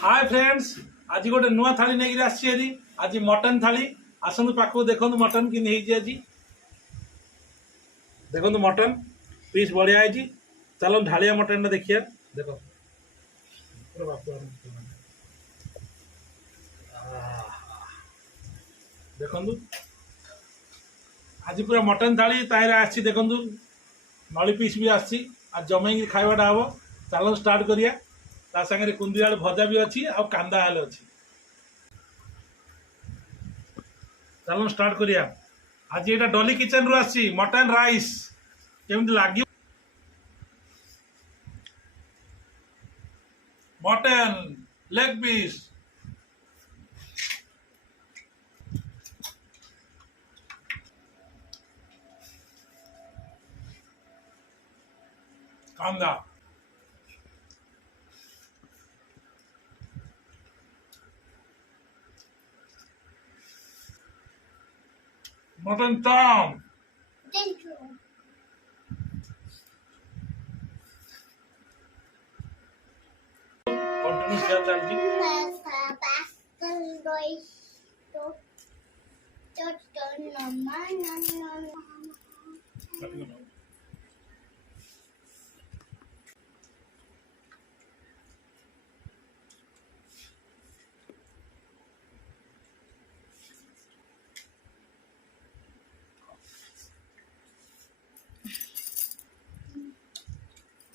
Hi friends, आज गोटे नुआ थाली नहीं आसी आज मटन थाली आसतु पाख देखो मटन कि आज देखो मटन पीस बढ़िया है। चलो ढालिया मटन देखिए देख देखु आज पूरा मटन थाली ताहिर आसी देखु नली पीस भी आसी जमे खावाटा हम। चलो स्टार्ट करिया ता संगे कुंदी आलू भजा भी अच्छी आ कांदा आलू अच्छी। चलो स्टार्ट करिया। आज ये डॉली किचन रु आसी मटन राइस केमती लगे मटन लेग पीस कांदा मटन चाम कंटिन्यू शेयर चलती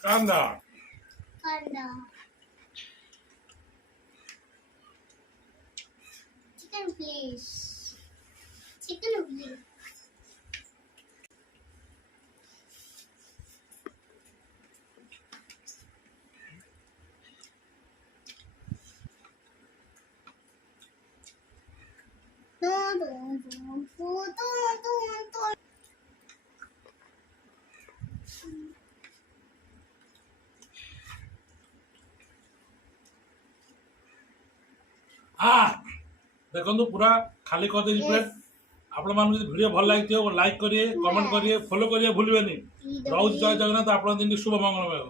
कांदा Chicken please. Chicken please. देखो पूरा खाली कर दे प्लेट। आपण मान वीडियो भल लगी लाइक करिए, कमेंट करिए, फॉलो करिए भूलिए। रोज जय जगन्नाथ। आप दिन शुभ मंगलमय हो।